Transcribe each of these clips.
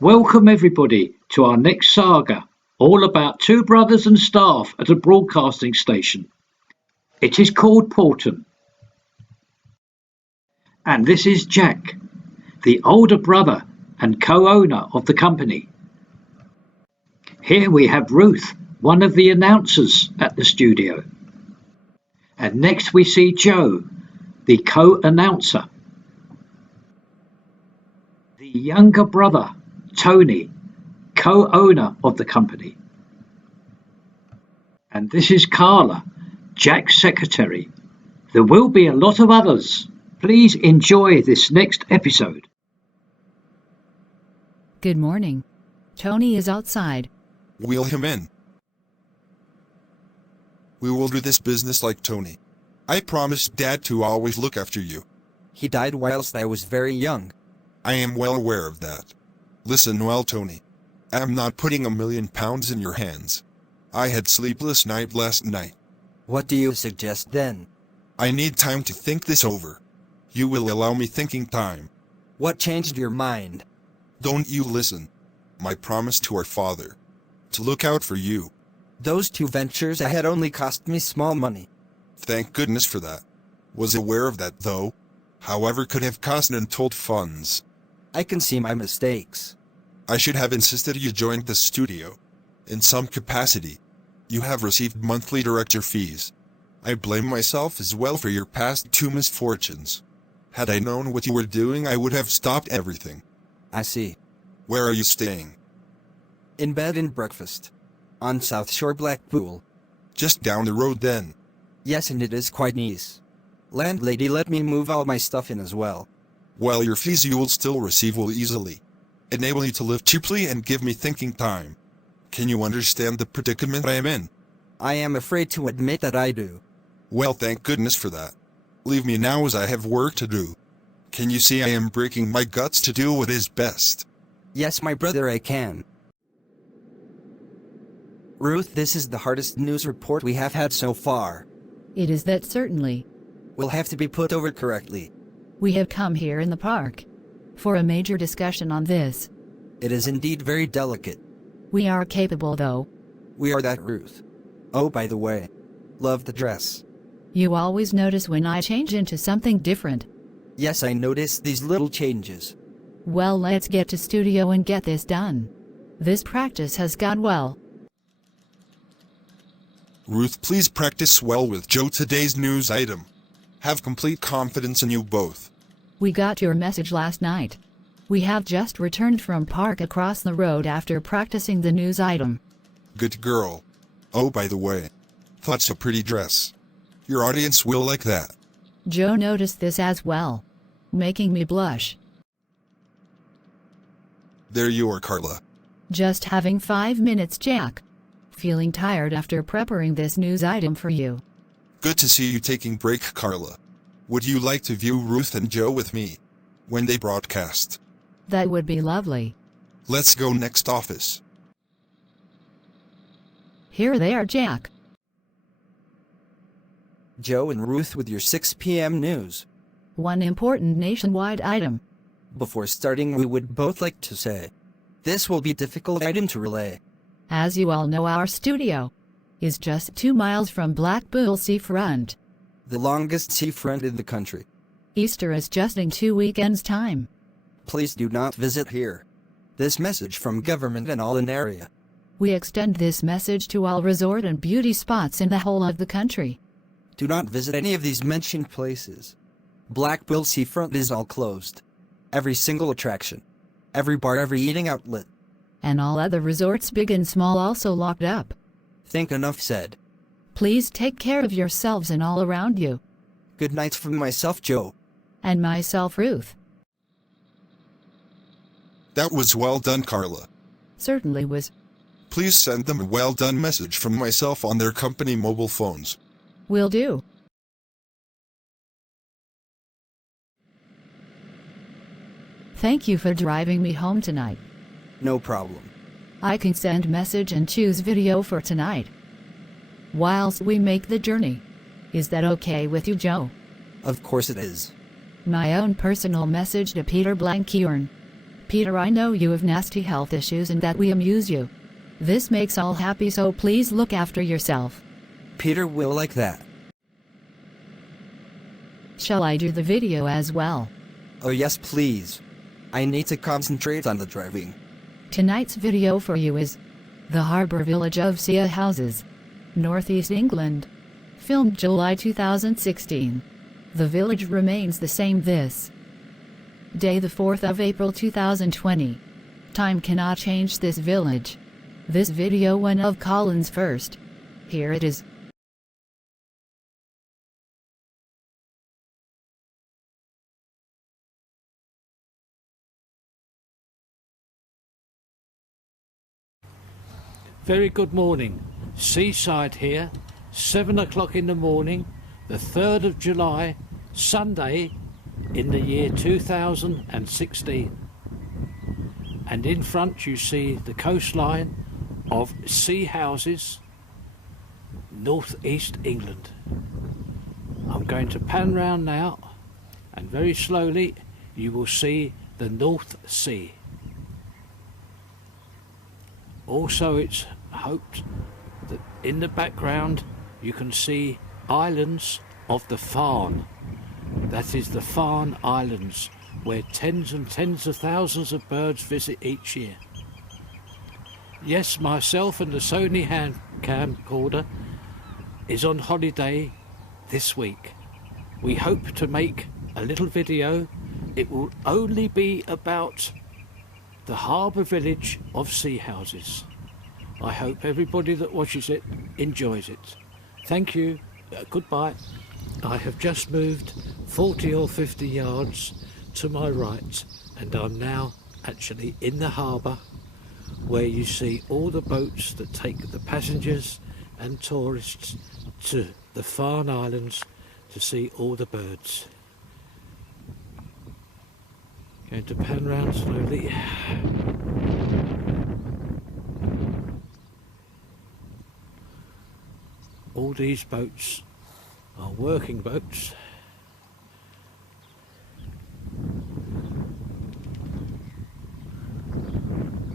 Welcome everybody to our next saga, all about two brothers and staff at a broadcasting station. It is called Porton, and this is Jack, the older brother and co-owner of the company. Here we have Ruth, one of the announcers at the studio. And next we see Joe, the co-announcer. The younger brother, Tony, co-owner of the company. And this is Carla, Jack's secretary. There will be a lot of others. Please enjoy this next episode. Good morning. Tony is outside. Wheel him in. We will do this business like Tony. I promised Dad to always look after you. He died whilst I was very young. I am well aware of that. Listen well, Tony. I am not putting £1,000,000 in your hands. I had sleepless night last night. What do you suggest then? I need time to think this over. You will allow me thinking time. What changed your mind? Don't you listen. My promise to our father. To look out for you. Those two ventures ahead only cost me small money. Thank goodness for that. Was aware of that though. However, could have cost untold funds. I can see my mistakes. I should have insisted you joined the studio. In some capacity. You have received monthly director fees. I blame myself as well for your past two misfortunes. Had I known what you were doing, I would have stopped everything. I see. Where are you staying? In bed and breakfast. On South Shore Blackpool. Just down the road then. Yes, and it is quite nice. Landlady let me move all my stuff in as well. Well, your fees you will still receive will easily enable you to live cheaply and give me thinking time. Can you understand the predicament I am in? I am afraid to admit that I do. Well, thank goodness for that. Leave me now as I have work to do. Can you see I am breaking my guts to do what is best? Yes, my brother, I can. Ruth, this is the hardest news report we have had so far. It is that certainly. Will have to be put over correctly. We have come here in the park for a major discussion on this. It is indeed very delicate. We are capable though. We are that, Ruth. Oh, by the way. Love the dress. You always notice when I change into something different. Yes, I noticed these little changes. Well, let's get to studio and get this done. This practice has gone well. Ruth, please practice well with Joe today's news item. Have complete confidence in you both. We got your message last night. We have just returned from park across the road after practicing the news item. Good girl. Oh, by the way. That's a pretty dress. Your audience will like that. Joe noticed this as well, making me blush. There you are, Carla. Just having 5 minutes, Jack. Feeling tired after preparing this news item for you. Good to see you taking break, Carla. Would you like to view Ruth and Joe with me when they broadcast? That would be lovely. Let's go next office. Here they are, Jack. Joe and Ruth with your 6 p.m. news. One important nationwide item. Before starting, we would both like to say, this will be a difficult item to relay. As you all know, our studio is just 2 miles from Blackpool seafront. The longest seafront in the country. Easter is just in 2 weekends' time. Please do not visit here. This message from government and all in area. We extend this message to all resort and beauty spots in the whole of the country. Do not visit any of these mentioned places. Blackpool seafront is all closed. Every single attraction. Every bar, every eating outlet. And all other resorts, big and small, also locked up. Think enough said. Please take care of yourselves and all around you. Good night from myself, Joe. And myself, Ruth. That was well done, Carla. Certainly was. Please send them a well done message from myself on their company mobile phones. Will do. Thank you for driving me home tonight. No problem. I can send message and choose video for tonight, whilst we make the journey. Is that okay with you, Joe? Of course it is. My own personal message to Peter Blankiorn. Peter, I know you have nasty health issues and that we amuse you. This makes all happy, so please look after yourself. Peter will like that. Shall I do the video as well? Oh yes, please. I need to concentrate on the driving. Tonight's video for you is the harbour village of Seahouses, Northeast England. Filmed July 2016. The village remains the same this day, the 4th of April 2020. Time cannot change this village. This video one of Colin's first. Here it is. Very good morning. Seaside here, 7 o'clock in the morning, the 3rd of July, Sunday in the year 2016. And in front you see the coastline of Seahouses, northeast England. I'm going to pan round now, and very slowly you will see the North Sea. Also, it's hoped that in the background you can see islands of the Farne. That is the Farne Islands, where tens and tens of thousands of birds visit each year. Yes, myself and the Sony hand camcorder is on holiday this week. We hope to make a little video. It will only be about the harbour village of Seahouses. I hope everybody that watches it enjoys it. Thank you. Goodbye. I have just moved 40 or 50 yards to my right, and I'm now actually in the harbour, where you see all the boats that take the passengers and tourists to the Farne Islands to see all the birds. Going to pan round slowly. All these boats are working boats.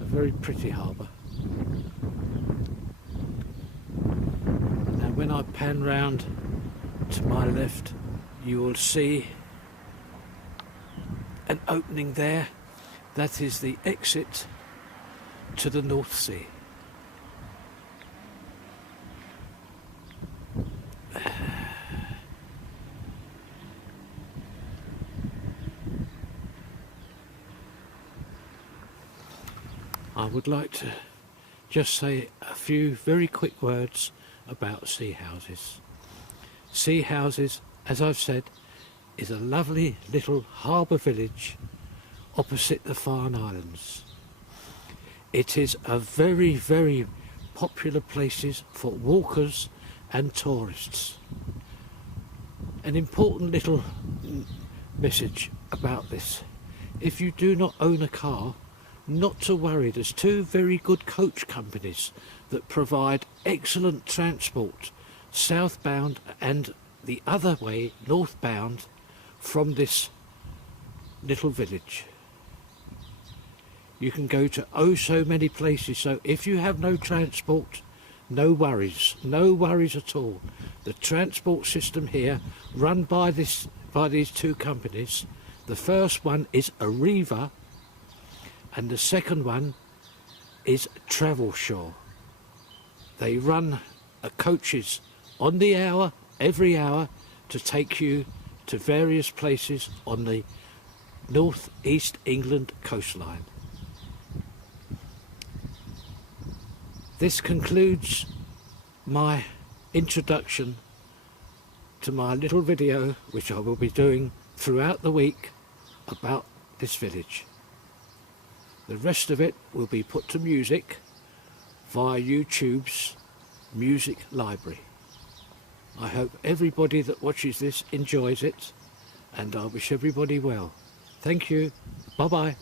A very pretty harbour. Now when I pan round to my left, you will see an opening there. That is the exit to the North Sea. I would like to just say a few very quick words about Seahouses. Seahouses, as I've said, is a lovely little harbour village opposite the Farne Islands. It is a very, very popular place for walkers and tourists. An important little message about this: if you do not own a car, not to worry. There's two very good coach companies that provide excellent transport southbound and the other way northbound from this little village. You can go to oh so many places, so if you have no transport, no worries at all. The transport system here, run by these two companies. The first one is Arriva, and the second one is Travelshore. They run coaches on the hour, every hour, to take you to various places on the North East England coastline. This concludes my introduction to my little video, which I will be doing throughout the week about this village. The rest of it will be put to music via YouTube's music library. I hope everybody that watches this enjoys it, and I wish everybody well. Thank you. Bye-bye.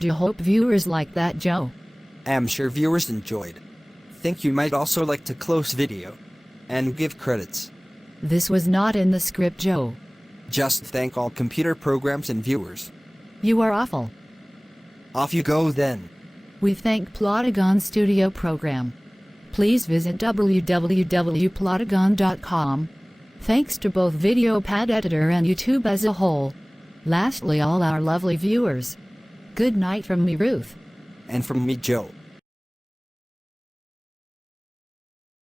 Do hope viewers like that, Joe. I'm sure viewers enjoyed. Think you might also like to close video and give credits. This was not in the script, Joe. Just thank all computer programs and viewers. You are awful. Off you go then. We thank Plotagon Studio Program. Please visit www.plotagon.com. Thanks to both VideoPad Editor and YouTube as a whole. Lastly, all our lovely viewers. Good night from me, Ruth. And from me, Joe.